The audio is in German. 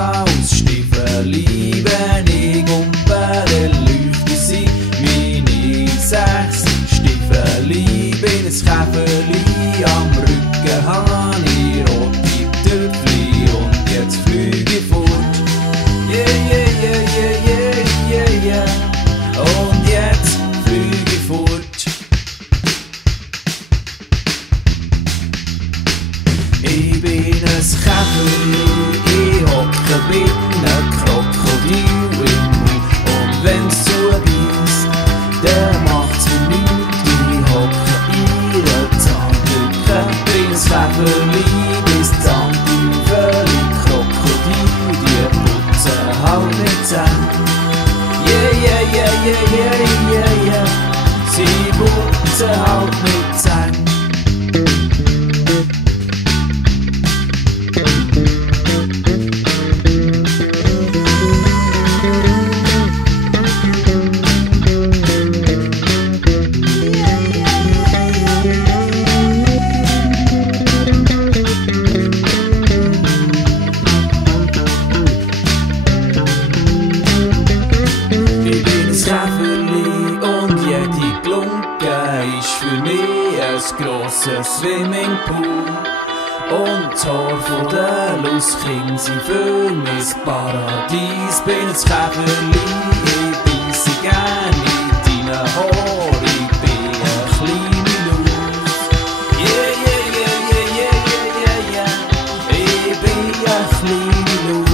aus Chäferli, wenn ich umpere, leuchte sie meine 6 Chäferli. Bin ein Chäferli, am Rücken habe ich rote Töpfli und jetzt flüge ich fort. Yeah, yeah, yeah, yeah, yeah, yeah, yeah. Und jetzt flüge ich fort. Ich bin ein Chäferli, ich hocke mit einem Krokodil im Mund. Und wenn's zubeißt, dann macht's mir nichts. Ich hocke in der Zahnlücke, bin ein Chäferli, bis Zahnteufel, Krokodil, die putzen halt mit Zähnen. Yeah, yeah, yeah, yeah, yeah, yeah, yeah, sie putzen halt mit Zähnen. Swimmingpool und das Haar von der Luschind sind für mein Paradies. Bin ein Chäferli, ich beisse gern in deinen Haaren, ich bin eine kleine Laus. Yeah, yeah, yeah, yeah, yeah, yeah, yeah, yeah, ich bin eine kleine Laus.